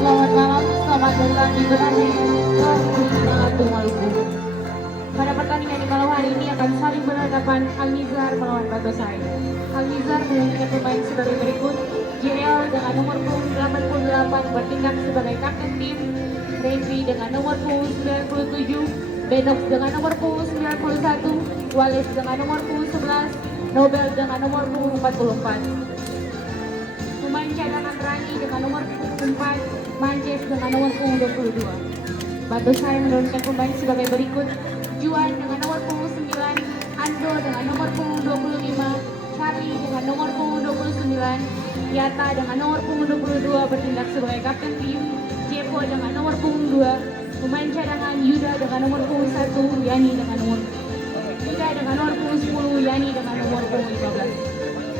Selamat malam, selamat datang di Berani Kabupaten Maluku. Pada pertandingan di malam hari ini akan saling berhadapan Al-Nizar melawan Batosai. Al-Nizar memiliki pemain sebagai berikut: JL dengan nomor punggung 88 bertindak sebagai kapten tim, Revi dengan nomor punggung 97, Benox dengan nomor punggung 91, Wallace dengan nomor punggung 11, Nobel dengan nomor punggung 44. Pemain cadangan Rani dengan nomor punggung 4, Manjes dengan nomor punggung 22. Batosai menurunkan pemain sebagai berikut: Juan dengan nomor punggung 9, Ando dengan nomor punggung 25, Charlie dengan nomor punggung 29, Yata dengan nomor punggung 22 bertindak sebagai kapten tim, Jepo dengan nomor punggung 2, pemain cadangan Yuda dengan nomor punggung 1, Yani dengan nomor Yuda dengan nomor punggung 10, Yani dengan nomor punggung 15.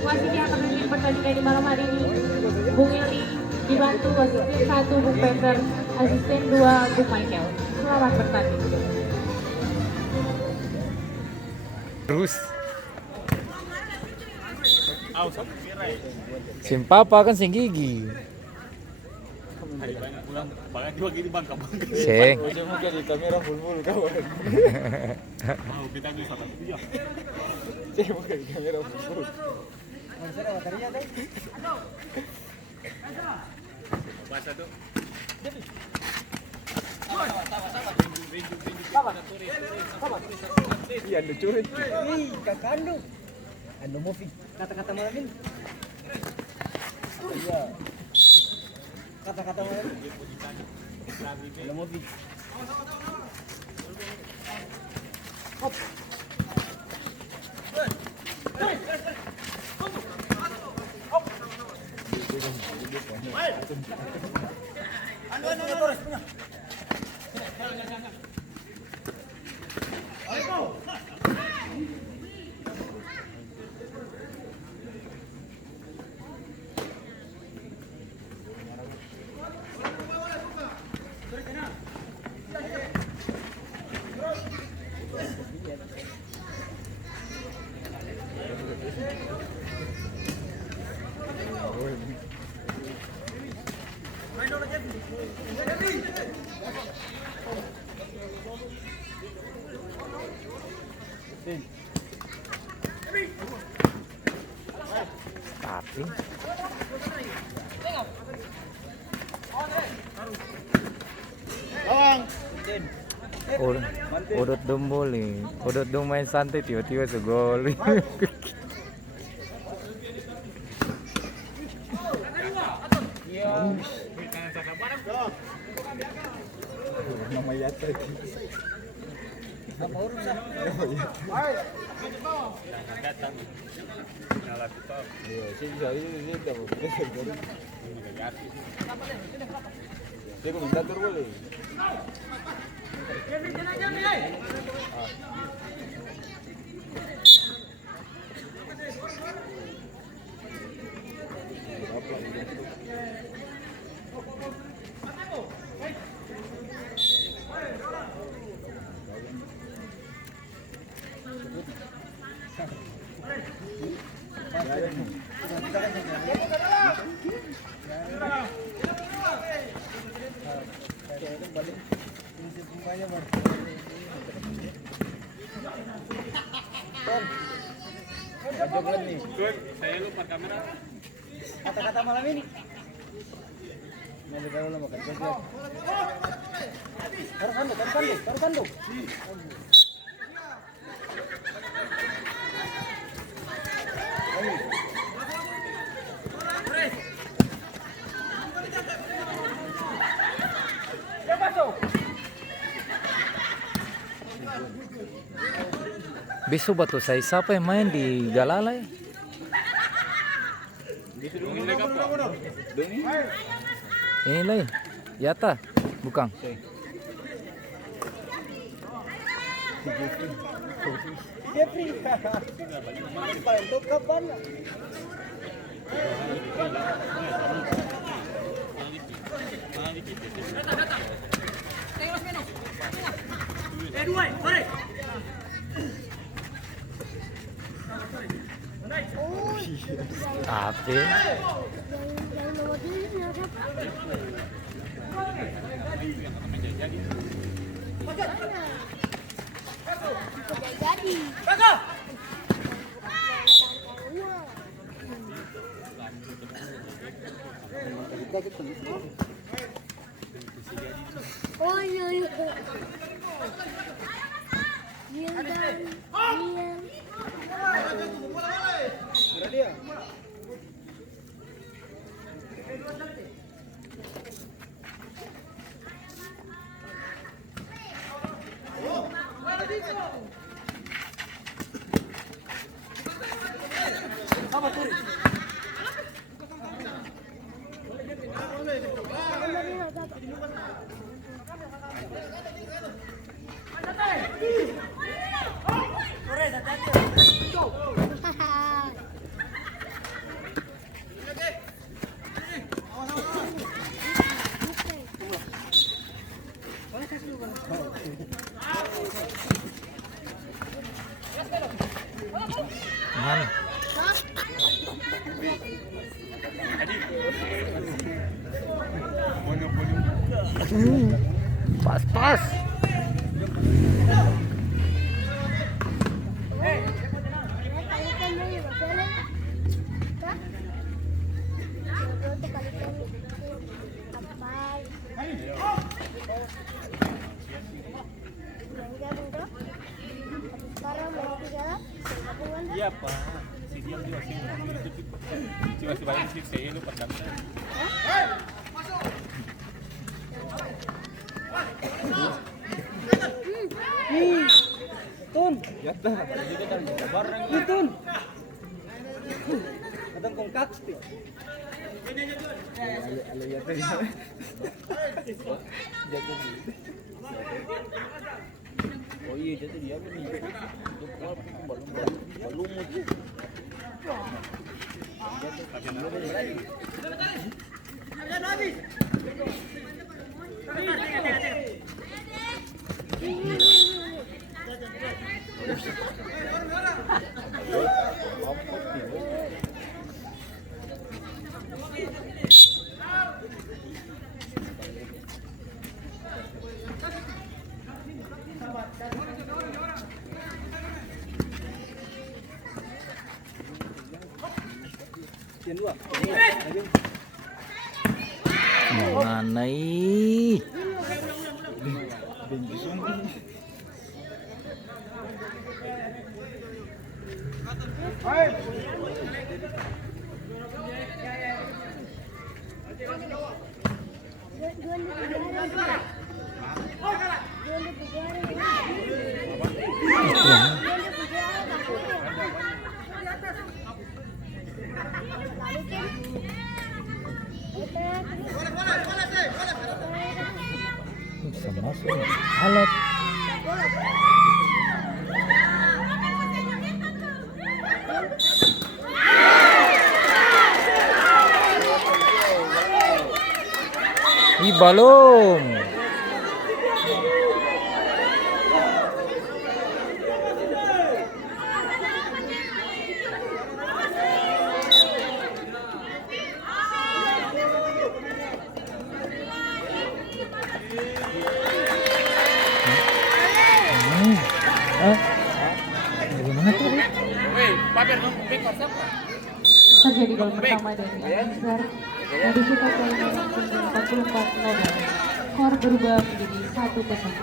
Wasit yang akan memimpin pertandingan di malam hari ini, Bung Eli, dibantu asisten 1 Bung Peter, asisten 2 Bung Michael. Selamat bertanding. Terus Sim papa kan sing gigi. Bahkan juga gini bang, kamu Sing. ujungnya di kamera full kawan. Mau kita bisa tapi ya. Saya bukan di kamera full. Mana baterainya teh? Bahasa tuh. Iya, anu curi. Ih, kakak anu. Anu movie. Kata-kata malam ini. Iya. Kata-kata malam ini. Anu movie. Hop. Tapi Udut dumboli, udut dum main santai tiba-tiba segol. Nama Yata. Nama urus ah. Datang. Nyala kita. Iya, sih bisa ini dapat beres. Ini enggak jadi. Dia komentator boleh. Saya lupa kamera. Kata-kata malam ini. Nanti kalau lama kan. Taruh kandung. besok Batosai siapa yang main di Galala ya? Ini lah Yata, bukan? Jeffrey. Paling top kapan? Tapi Oh iya iya. Iya. Man. Pas. Iya pak, si dia juga sih cuma si balik si saya lu perdam. Tun, ya dah. Barang Tun. Kadang kongkak sih. Ala ya tadi. Jatuh. Oh iya jatuh dia apa nih? Balum itu. Mana ih? Bisa masuk alat. Ih, balon. Bagaimana tuh? Terjadi gol pertama dari Al-Azhar yang disukai oleh 44 November. Skor berubah menjadi 1-0.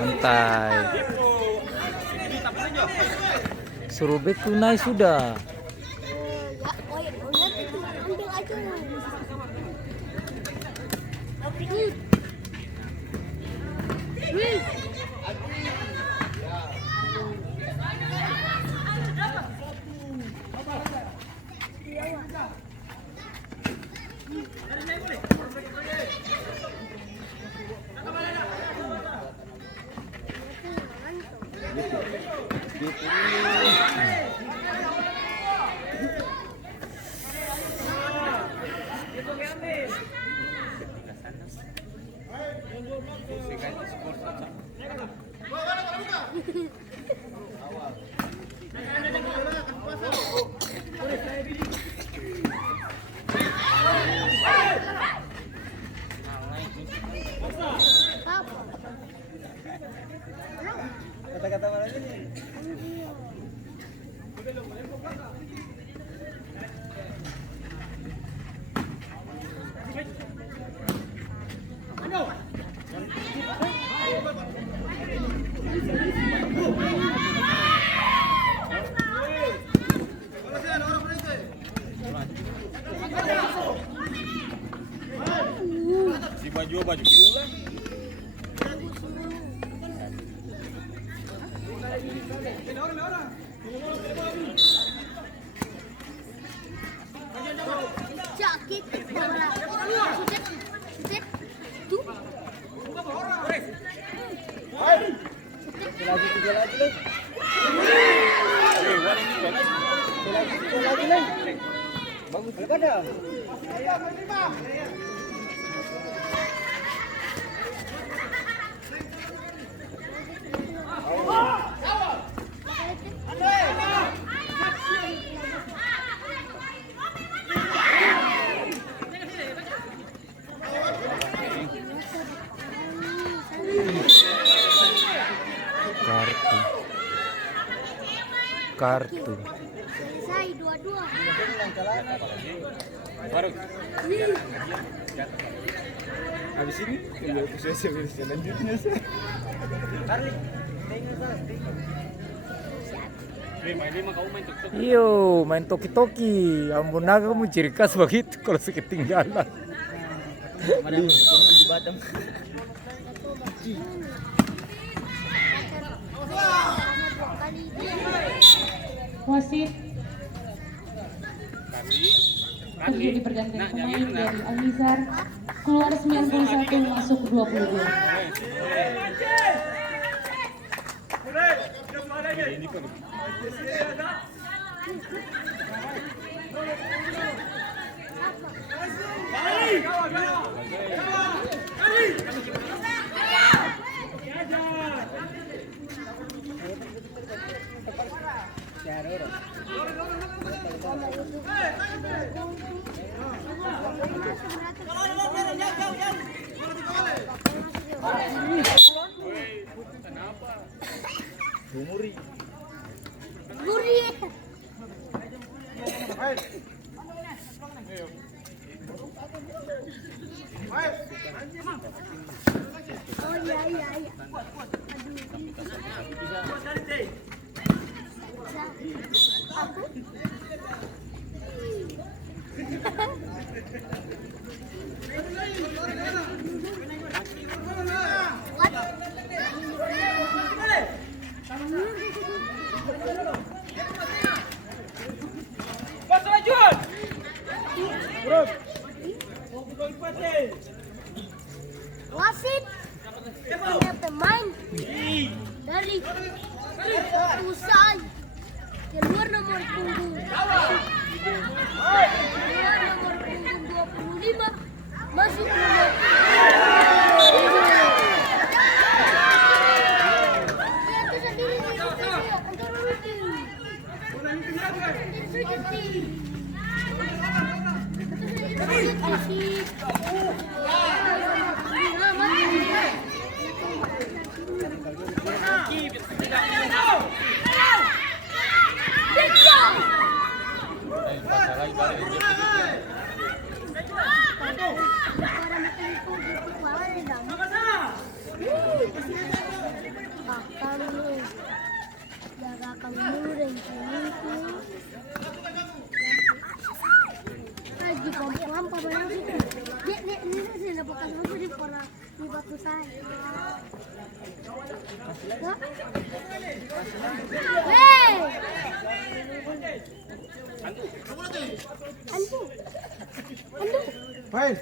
Santai. Suruh back tunai sudah. Gitu. Kata-kata mana ini? Si baju diulang. Sakit bola. Sudet. Sudet. Tuh. Tiga lagi lagi. Tiga lagi lagi. Bagus daripada. Kartu. Selesai dua-dua. Baru. Habis ini ya sesi selanjutnya. Karli. Iyo, main toki-toki. Ampun naga kamu ciri khas begitu kalau ketinggalan. Di Batam. Wasit terjadi pergantian pemain dari Al-Nizar, keluar 91 masuk 22. Gumuri. Guri. Oh iya iya iya. Aduh. Aku. Wasit punya pemain dari Usai keluar nomor punggung keluar nomor punggung 25 masuk nomor itu sendiri antara Baik.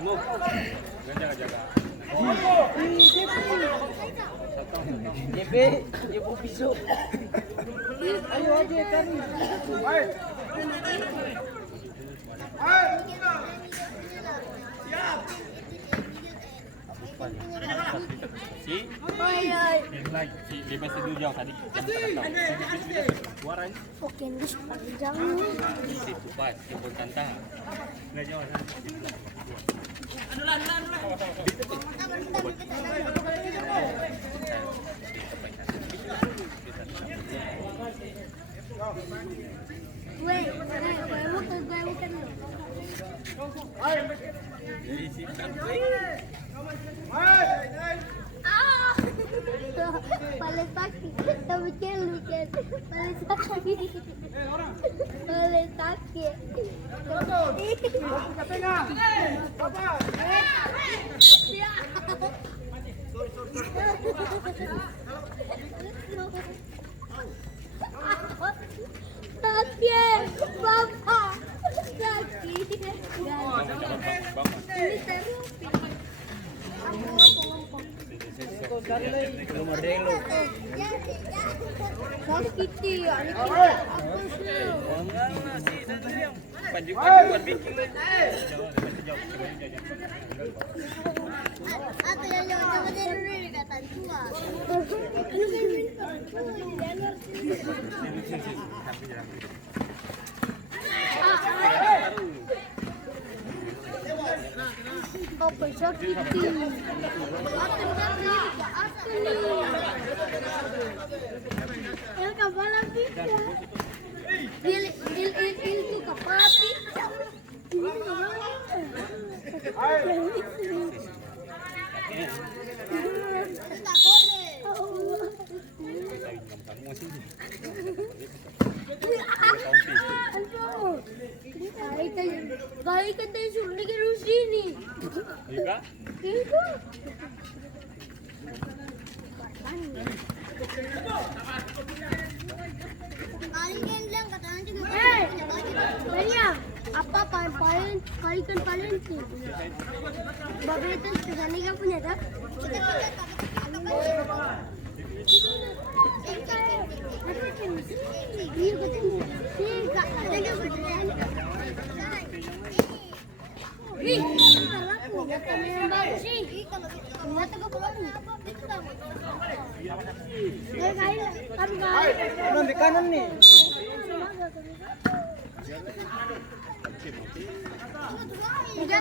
Jaga-jaga. JP, dia mau pisau. Ayo aja kan. Si, bebas dulu jauh tadi. Suaranya. Oke, jangan. Si kupat, si tantang. Nggak jauh. Gue bukan. Ah, paling sakit, tapi lucu. Paling sakit. Sakit, Bapak. Sakit. Ini terapi. Nomor delo. Sakit ya. Panjang bikin lagi. Atau yang coba dulu dikatakan tua. Apa sakit? El kepala pizza. Il tu kepala pizza. Kali kan tadi suruh di sini. Iya. Itu. Kali kan bilang katanya juga. Maria, apa paling kali kan paling sih. Bapak itu kesana kan punya tak? Iya ketemu. Sih, kak, katanya berjalan. Ih, aku yang bagus sih. Mata ke bawah. Kan Kanan di kanan nih. Udah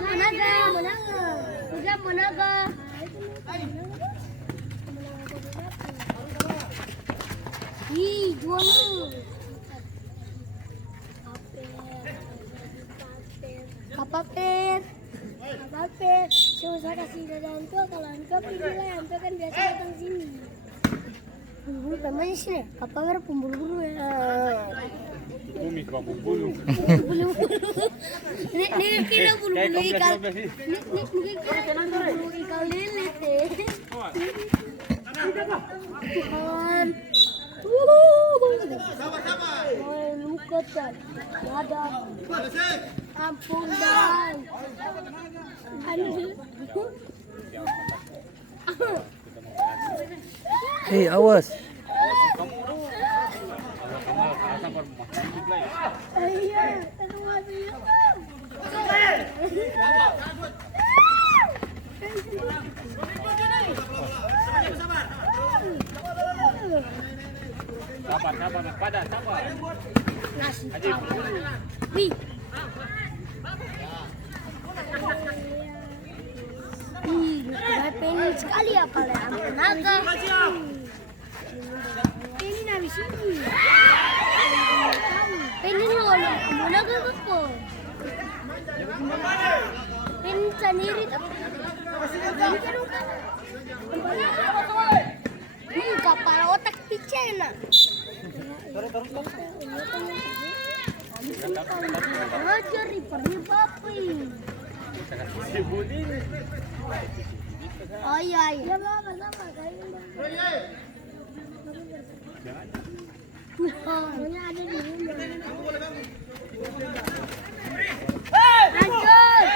menaga. Ih, jual lu. Apa per? Coba saya kasih dada Anto, kalau Anto pergi lah, Anto kan biasa datang sini. Bulu-bulu namanya sini, apa per pembulu-bulu ya? Bumi ke bulu. Ini kira bulu-bulu ikan. Ini kira bulu-bulu ikan lele teh. Tuhan. Luka kan, ada. Ampun dan. Hei, awas. Iya, itu masih. Sabar, pada sabar. Nasi. Wih. Pengen sekali ya kalian naga. Pengen habis ini. Pengen lo naga apa? Pengen sendiri tapi. Kapal otak picena. Ngajar ripernya papi. Oh iya. Sama. Pokoknya ada di rumah. Lanjut.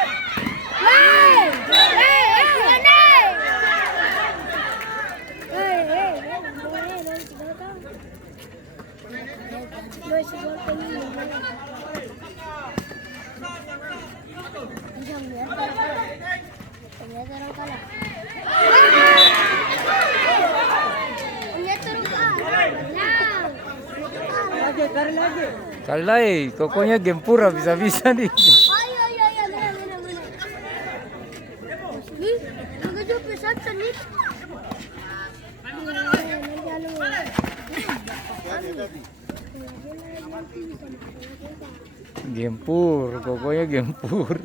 Kalai, kokonya gempur bisa-bisa nih. Ayo, mana. Nih, aku juga satu nih. Gempur, kokonya gempur.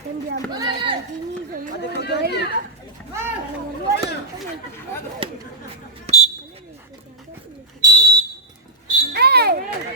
Dan diambil dari sini, saya mau